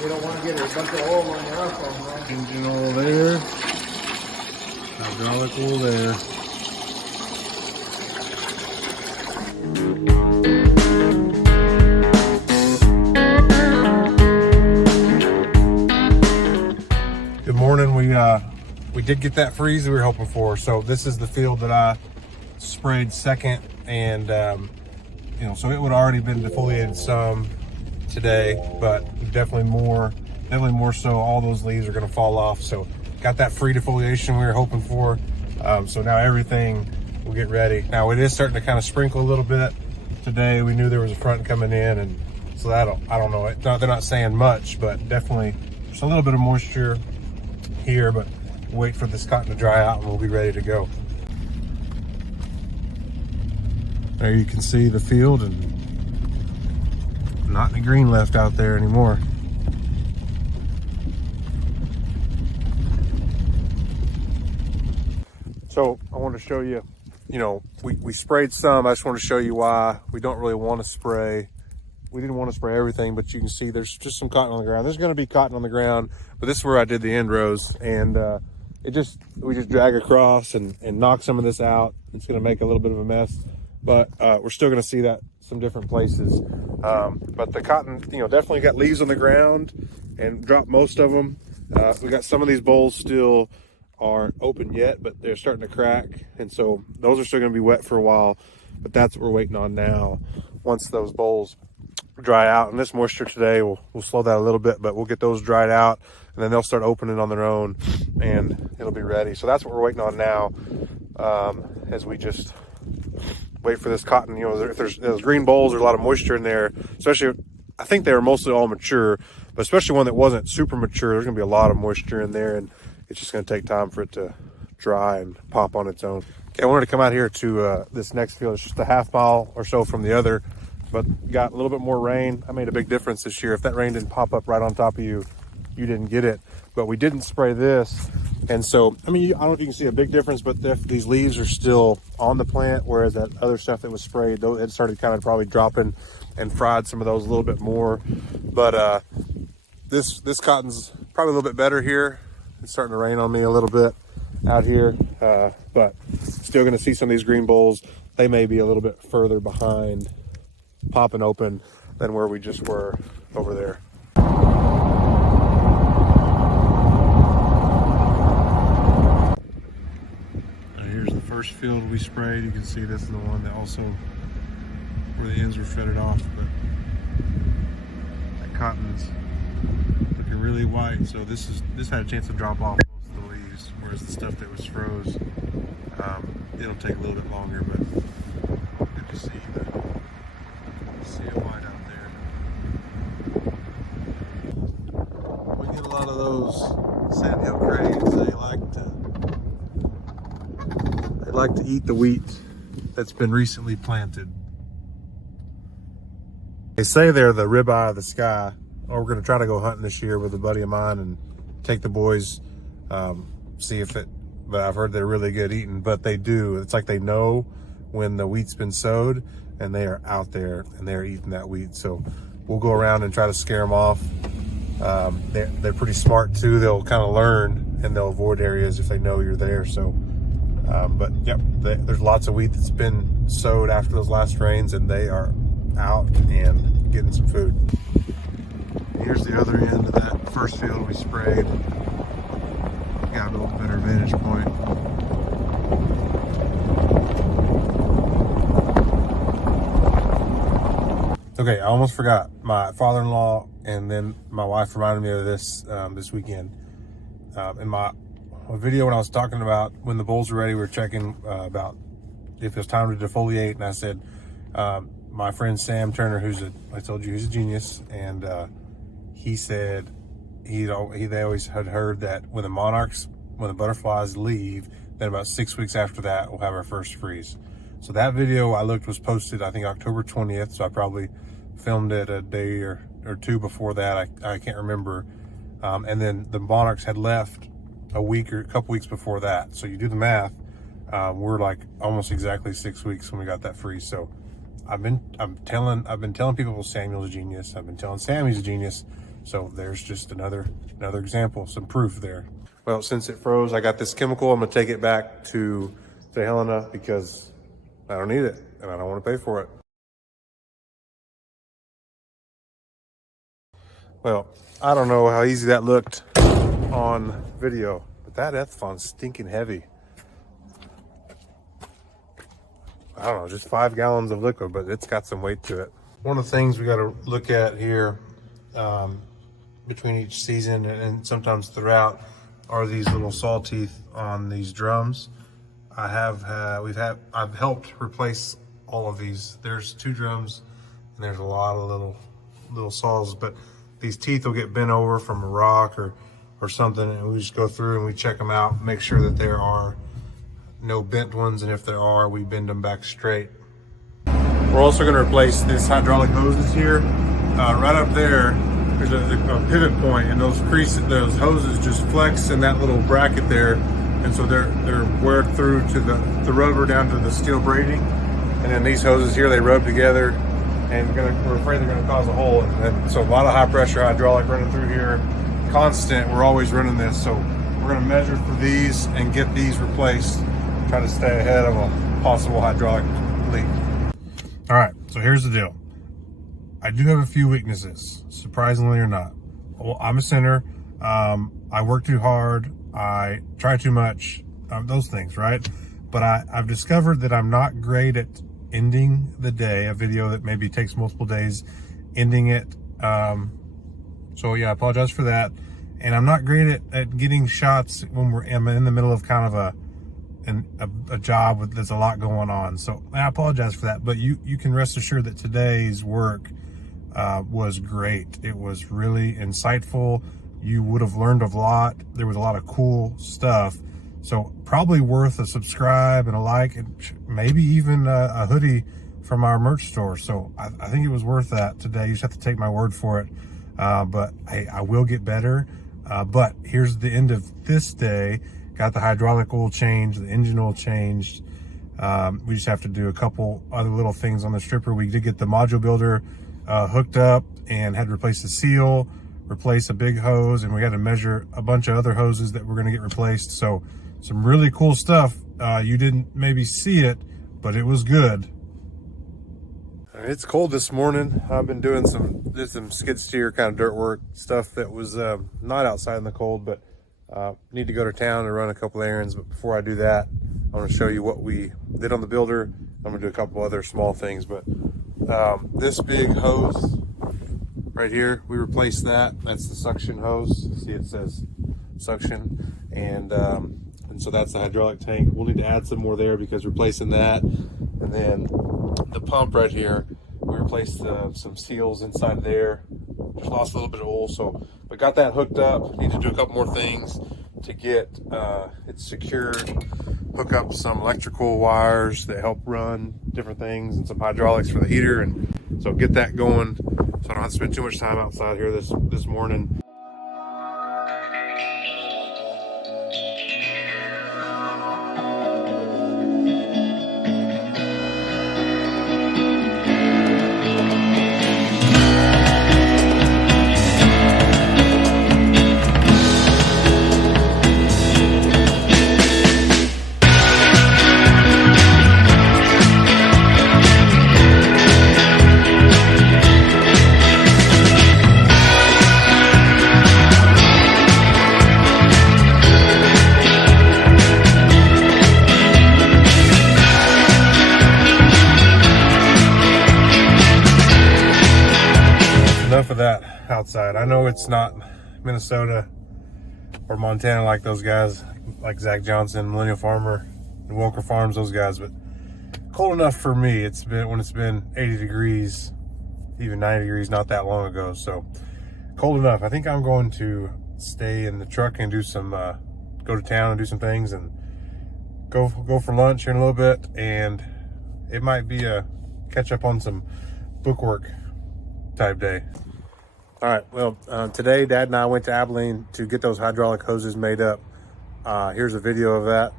You don't want to get a bunch of oil on your iPhone, man. Engine oil there. Hydraulic oil there. Good morning. We did get that freeze we were hoping for. So this is the field that I sprayed second, and you know, so it would already been defoliated some today, but definitely more so. All those leaves are going to fall off. So got that free defoliation we were hoping for. So now everything will get ready. Now it is starting to kind of sprinkle a little bit today. We knew there was a front coming in, and so I don't know. They're not saying much, but definitely there's a little bit of moisture here, but wait for this cotton to dry out and we'll be ready to go. There you can see the field, and not any green left out there anymore. So I want to show you, we sprayed some. I just want to show you why we don't really want to spray. We didn't want to spray everything, but you can see there's just some cotton on the ground. There's going to be cotton on the ground, but this is where I did the end rows, and we just drag across and knock some of this out. It's going to make a little bit of a mess, but we're still going to see that some different places. But the cotton, definitely got leaves on the ground and dropped most of them. We got some of these bowls still aren't open yet, but they're starting to crack, and so those are still going to be wet for a while. But that's what we're waiting on now. Once those bowls dry out, and this moisture today will slow that a little bit, but we'll get those dried out, and then they'll start opening on their own, and it'll be ready. So that's what we're waiting on now, as we just wait for this cotton. If there's green bowls, there's a lot of moisture in there, especially, I think they were mostly all mature, but especially one that wasn't super mature, there's gonna be a lot of moisture in there, and it's just gonna take time for it to dry and pop on its own. Okay, I wanted to come out here to this next field. It's just a half mile or so from the other, but got a little bit more rain. I made a big difference this year. If that rain didn't pop up right on top of you, you didn't get it. But we didn't spray this, and so I don't know if you can see a big difference, but these leaves are still on the plant, whereas that other stuff that was sprayed, it started kind of probably dropping and fried some of those a little bit more. But this cotton's probably a little bit better here. It's starting to rain on me a little bit out here, but still going to see some of these green bowls. They may be a little bit further behind popping open than where we just were over there. Here's the first field we sprayed. You can see this is the one that also where the ends were shredded off, but that cotton's looking really white. So this had a chance to drop off most of the leaves, whereas the stuff that was froze, it'll take a little bit longer, but good to see it white out there. We get a lot of those sandhill cranes. They like to eat the wheat that's been recently planted. They say they're the ribeye of the sky. We're going to try to go hunting this year with a buddy of mine and take the boys, see if it, but I've heard they're really good eating, but they do. It's like they know when the wheat's been sowed, and they are out there and they're eating that wheat. So we'll go around and try to scare them off. They're pretty smart too. They'll kind of learn, and they'll avoid areas if they know you're there. So, but yep, there's lots of wheat that's been sowed after those last rains, and they are out and getting some food. Here's the other end of that first field we sprayed. Got a little better vantage point. Okay, I almost forgot. My father-in-law and then my wife reminded me of this this weekend. In my video when I was talking about when the bulls were ready, we were checking about if it was time to defoliate, and I said my friend Sam Turner, I told you he's a genius, and he said they always had heard that when the butterflies leave, then about 6 weeks after that we'll have our first freeze. So that video I looked was posted, I think October 20th. So I probably filmed it a day or two before that. I can't remember. And then the monarchs had left a week or a couple weeks before that. So you do the math. We're like almost exactly 6 weeks when we got that freeze. So I've been telling people Samuel's a genius. I've been telling Sam he's a genius. So there's just another example, some proof there. Well, since it froze, I got this chemical. I'm gonna take it back to Helena because I don't need it and I don't want to pay for it. Well, I don't know how easy that looked on video, but that Ethfon's stinking heavy. I don't know, just 5 gallons of liquid, but it's got some weight to it. One of the things we got to look at here between each season and sometimes throughout are these little saw teeth on these drums. I've helped replace all of these. There's 2 drums and there's a lot of little saws, but these teeth will get bent over from a rock or something, and we just go through and we check them out, make sure that there are no bent ones, and if there are, we bend them back straight. We're also going to replace this hydraulic hoses here. Right up there's a pivot point, and those hoses just flex in that little bracket there, and so they're wired through to the rubber down to the steel braiding, and then these hoses here, they rub together, and we're afraid they're going to cause a hole, and so a lot of high pressure hydraulic running through here, constant. We're always running this, so we're going to measure for these and get these replaced. Try to stay ahead of a possible hydraulic leak. All right, so here's the deal. I do have a few weaknesses, surprisingly or not. Well, I'm a sinner. I work too hard. I try too much. Those things, right? But I've discovered that I'm not great at ending the day, a video that maybe takes multiple days, ending it. So yeah, I apologize for that. And I'm not great at getting shots when I'm in the middle of kind of a job with there's a lot going on, so I apologize for that, but you can rest assured that today's work was great. It was really insightful. You would have learned a lot. There was a lot of cool stuff, so probably worth a subscribe and a like, and maybe even a hoodie from our merch store. So I think it was worth that today. You just have to take my word for it, but I will get better. But here's the end of this day. Got the hydraulic oil changed, the engine oil changed. We just have to do a couple other little things on the stripper. We did get the module builder hooked up and had to replace the seal, replace a big hose, and we had to measure a bunch of other hoses that were going to get replaced. So some really cool stuff. You didn't maybe see it, but it was good. It's cold this morning. I've been doing some skid steer kind of dirt work stuff that was not outside in the cold, but need to go to town and run a couple errands. But before I do that, I want to show you what we did on the builder. I'm gonna do a couple other small things, but this big hose right here, we replaced that. That's the suction hose. See, it says suction, and so that's the hydraulic tank. We'll need to add some more there because replacing that, and then the pump right here, we replaced some seals inside there. Just lost a little bit of oil, so we got that hooked up. Need to do a couple more things to get it secured, hook up some electrical wires that help run different things, and some hydraulics for the heater, and so get that going so I don't have to spend too much time outside here this morning. Enough of that outside. I know it's not Minnesota or Montana like those guys, like Zach Johnson, Millennial Farmer, and Walker Farms, those guys, but cold enough for me. It's been, when it's been 80 degrees, even 90 degrees not that long ago, so cold enough. I think I'm going to stay in the truck and do some, go to town and do some things, and go for lunch here in a little bit, and it might be a catch up on some bookwork type day. All right, well, today Dad and I went to Abilene to get those hydraulic hoses made up. Here's a video of that.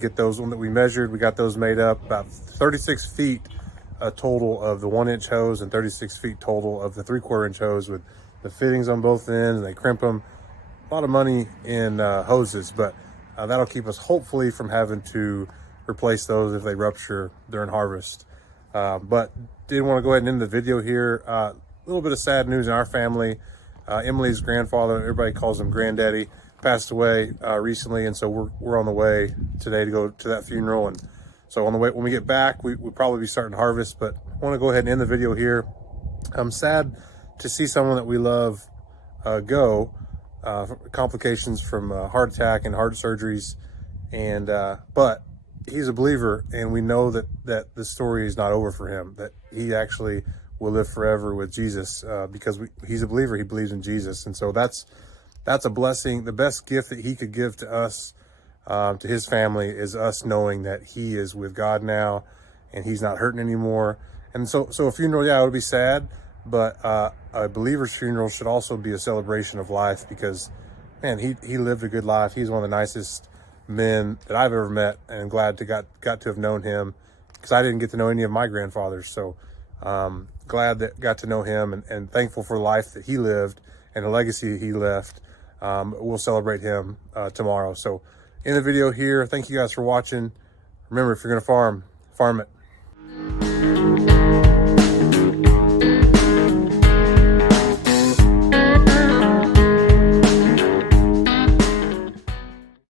get those one that we measured. We got those made up about 36 feet total of the 1-inch hose and 36 feet total of the 3/4 inch hose with the fittings on both ends, and they crimp them. A lot of money in hoses, but that'll keep us hopefully from having to replace those if they rupture during harvest. But did want to go ahead and end the video here. A little bit of sad news in our family. Emily's grandfather, everybody calls him Granddaddy, passed away recently, and so we're on the way today to go to that funeral. And so on the way, when we get back, we'll probably be starting harvest. But I want to go ahead and end the video here. I'm sad to see someone that we love go. Complications from heart attack and heart surgeries, and but he's a believer, and we know that the story is not over for him, that he actually will live forever with Jesus, because he's a believer. He believes in Jesus, and so that's a blessing. The best gift that he could give to us, to his family, is us knowing that he is with God now and he's not hurting anymore. And so a funeral, yeah, it would be sad, but a believer's funeral should also be a celebration of life, because man, he lived a good life. He's one of the nicest men that I've ever met, and I'm glad to got to have known him, because I didn't get to know any of my grandfathers. So glad that got to know him, and thankful for the life that he lived and the legacy he left. We'll celebrate him tomorrow. So in the video here, thank you guys for watching. Remember, if you're gonna farm it.